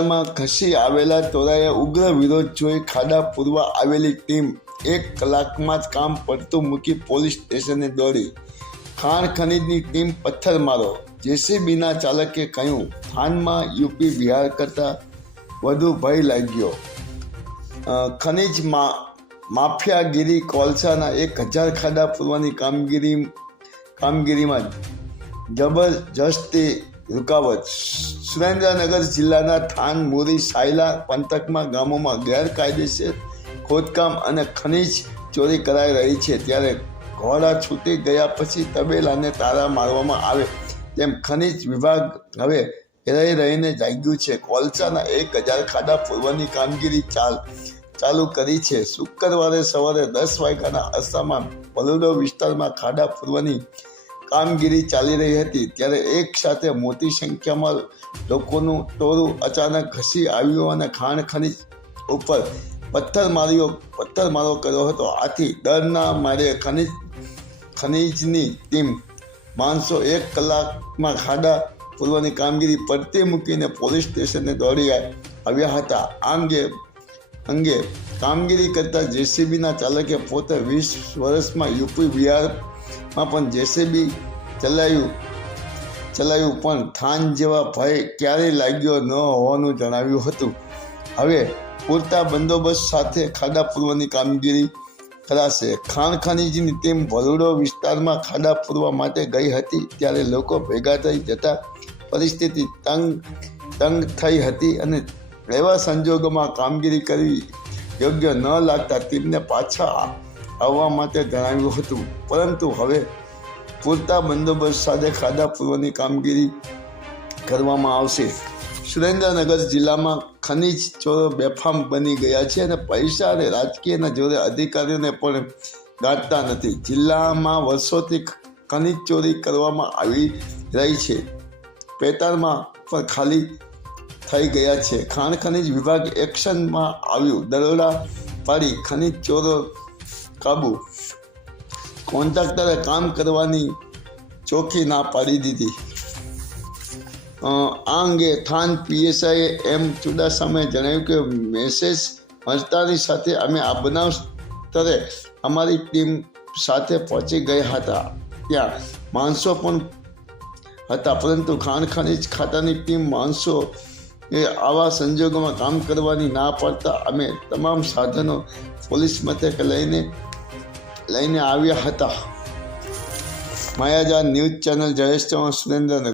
વિસ્તારમાં ખસી આવેલા તોરાએ ઉગ્ર વિરોધ જોઈ ખાડા પૂરવા આવેલી ટીમ 1 કલાકમાં જ કામ પડતું મૂકી પોલીસ સ્ટેશને દોડી. ખાણ ખનીજની ટીમ પથ્થરમારો. જેસીબીના ચાલકે કહ્યું, ખાનમાં યુપી બિહાર કરતાં વધુ ભય લાગ્યો. ખનીજ માફિયાગીરી. કોલસાના 1000 ખાડા પૂરવાની કામગીરીમાં જબરજસ્તી રૂકાવટ. સુરેન્દ્રનગર જિલ્લાના થાન, મુરી, સાયલા પંથકમાં ગામોમાં ગેરકાયદેસર ખોદકામ અને ખનીજ ચોરી કરાઈ રહી છે, ત્યારે ઘોડા છૂટી ગયા પછી તબેલાને તાળા મારવામાં આવે તેમ ખનીજ વિભાગ હવે રહીને જાગ્યું છે. કોલસાના 1000 ખાડા પૂરવાની કામગીરી ચાલુ કરી છે. શુક્રવારે સવારે 10 વાગ્યાના અરસામાં ભલુડો વિસ્તારમાં ખાડા પૂરવાની કામગીરી ચાલી રહી હતી, ત્યારે એક સાથે મોટી સંખ્યામાં લોકોનું ટોળું અચાનક ઘસી આવ્યું અને ખાણ ખનીજ ઉપર પથ્થરમારો કર્યો હતો. આથી ડરના મારે ખનીજની ટીમ માણસો 1 કલાકમાં ખાડા પૂરવાની કામગીરી પડતી મૂકીને પોલીસ સ્ટેશને દોડી આવ્યા હતા. આ અંગે કામગીરી કરતા જેસીબીના ચાલકે પોતે 20 વર્ષમાં યુપી બિહારમાં પણ જેસીબી ચલાવ્યું પણ થાન જેવા ભય ક્યારેય લાગ્યો ન હોવાનું જણાવ્યું હતું. હવે પૂરતા બંદોબસ્ત સાથે ખાડા પૂરવાની કામગીરી કરાશે. ખાણ ખનીજની ટીમ ભલુડો વિસ્તારમાં ખાડા પૂરવા માટે ગઈ હતી, ત્યારે લોકો ભેગા થઈ જતા પરિસ્થિતિ તંગ થઈ હતી અને એવા સંજોગોમાં કામગીરી કરવી યોગ્ય ન લાગતા ટીમને પાછા આવવા માટે જણાવ્યું હતું. પરંતુ હવે પૂરતા બંદોબસ્ત સાથે ખાડા પૂરવાની કામગીરી કરવામાં આવશે. સુરેન્દ્રનગર જિલ્લામાં ખનીજ ચોરો બેફામ બની ગયા છે અને પૈસા અને રાજકીયના જોરે અધિકારીઓને પણ ગાંઠતા નથી. જિલ્લામાં વર્ષોથી ખનીજ ચોરી કરવામાં આવી રહી છે. પેટાળમાં પણ ખાલી થઈ ગયા છે. ખાણ ખનીજ વિભાગ એક્શનમાં આવ્યું. દરોડા પાડી ખનીજ ચોરો કાબુ. કોન્ટ્રાક્ટરે કામ કરવાની ચોખ્ખી ના પાડી દીધી. આ અંગે થાન પીએસઆઈએ એમ ચુડાસમાએ જણાવ્યું કે મેસેજ મળતાની સાથે અમે આ બનાવ સ્થળે અમારી ટીમ સાથે પહોંચી ગયા હતા. ત્યાં માણસો પણ હતા, પરંતુ ખાણ ખનીજ ખાતાની ટીમ માણસો એ આવા સંજોગોમાં કામ કરવાની ના પાડતા અમે તમામ સાધનો પોલીસ મથકે લઈને આવ્યા હતા. માયાજાર ન્યૂઝ ચેનલ, જયેશ ચૌહાણ, સુરેન્દ્રનગર.